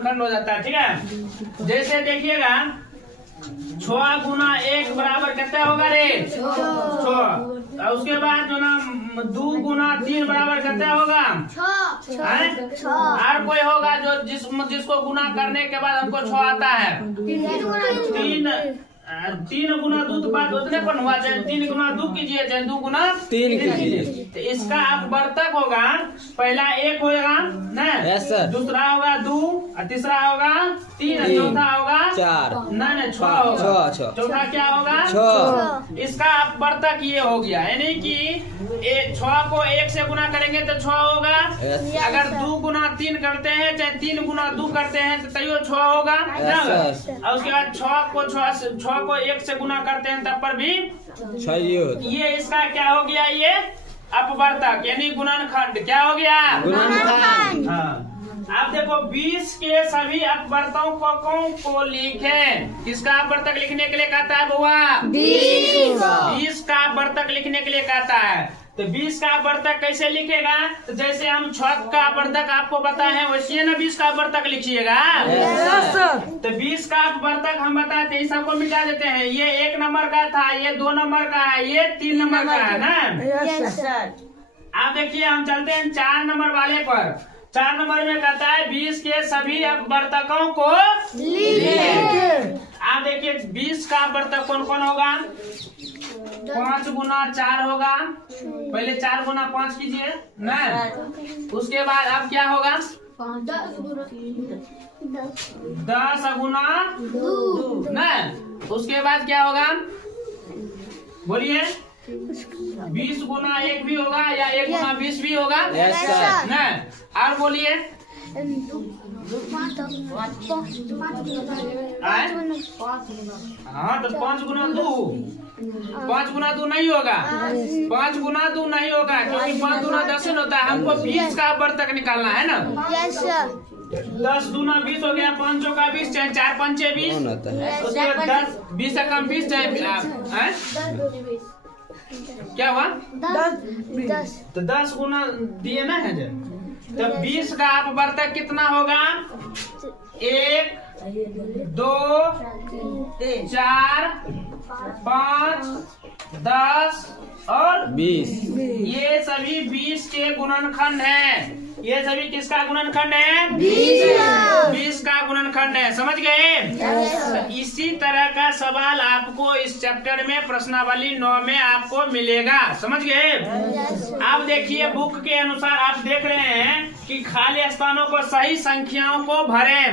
खंड हो जाता है। ठीक है, जैसे देखिएगा 6 गुना 1 बराबर कितना होगा रे 6। उसके बाद जो ना 2 गुना 3 बराबर कितना होगा 6। और कोई होगा जो जिसको गुना करने के बाद हमको 6 आता है 3 गुना 2 तो बात उतने पर हुआ, चाहे 3 गुना 2 कीजिए चाहे 2 गुना 3 कीजिए। तो इसका अपवर्तक होगा, पहला 1 होगा ना, दूसरा होगा 2, तीसरा होगा 3, चौथा होगा 4, नहीं 6 होगा, चौथा क्या होगा 6। इसका अपवर्तक ये हो गया, यानी कि 6 को 1 से गुना करेंगे तो 6 होगा। अगर 2 गुना 3 करते हैं चाहे 3 गुना 2 करते हैं तो तैयो 6 होगा ना। और उसके बाद 6 को 1 से गुना करते हैं तब पर भी 6। ये इसका क्या हो गया, ये अपवर्तक यानी गुणनखंड क्या हो गया गुणनखंड। हाँ, आप देखो 20 के सभी अपवर्तकों को लिखें। किसका अपवर्तक लिखने के लिए कहता है बुआ 20 का अपवर्तक लिखने के लिए कहता है। तो 20 का अपवर्तक कैसे लिखेगा, तो जैसे हम 6 का अपवर्तक आपको बताए हैं वैसे ना 20 का अपवर्तक लिखिएगा। तो 20 का अपवर्तक हम बताते हैं, सबको मिटा देते हैं। ये 1 नंबर का था, ये 2 नंबर का है, ये 3 नंबर का है ना। आप देखिए हम चलते हैं 4 नंबर वाले पर। 4 नंबर में कहता है 20 के सभी अपवर्तकों को लिखें। आप देखिए 20 का अपवर्तक कौन कौन होगा, 5 गुना 4 होगा, पहले 4 गुना 5 कीजिए ना। उसके बाद अब क्या होगा 10 गुना 2 ना। उसके बाद क्या होगा बोलिए 20 गुना 1 भी होगा या 1 गुना 20 भी होगा ना। और बोलिए हाँ तो 5 गुना 2, 5 गुना 2 नहीं होगा, 5 गुना 2 नहीं होगा क्योंकि 5 गुना 10 होता है। हमको 20 का अपवर्तक निकालना है ना। 10 दूना 20 हो गया, 5 चौका 20 चाहे 4 पंचे 20, उसके बाद 10 20 से कम 20 चाहे क्या हुआ 10। तो 10 गुना दिए ना है जब, तो 20 का अपवर्तक कितना होगा 1 2 4 5 10 और 20। ये सभी 20 के गुणनखंड हैं। ये सभी किसका गुणनखंड है 20 का गुणनखंड है। समझ गए। तो इसी तरह का सवाल आपको इस चैप्टर में प्रश्नावली 9 में आपको मिलेगा। समझ गए। आप देखिए बुक के अनुसार आप देख रहे हैं कि खाली स्थानों को सही संख्याओं को भरें।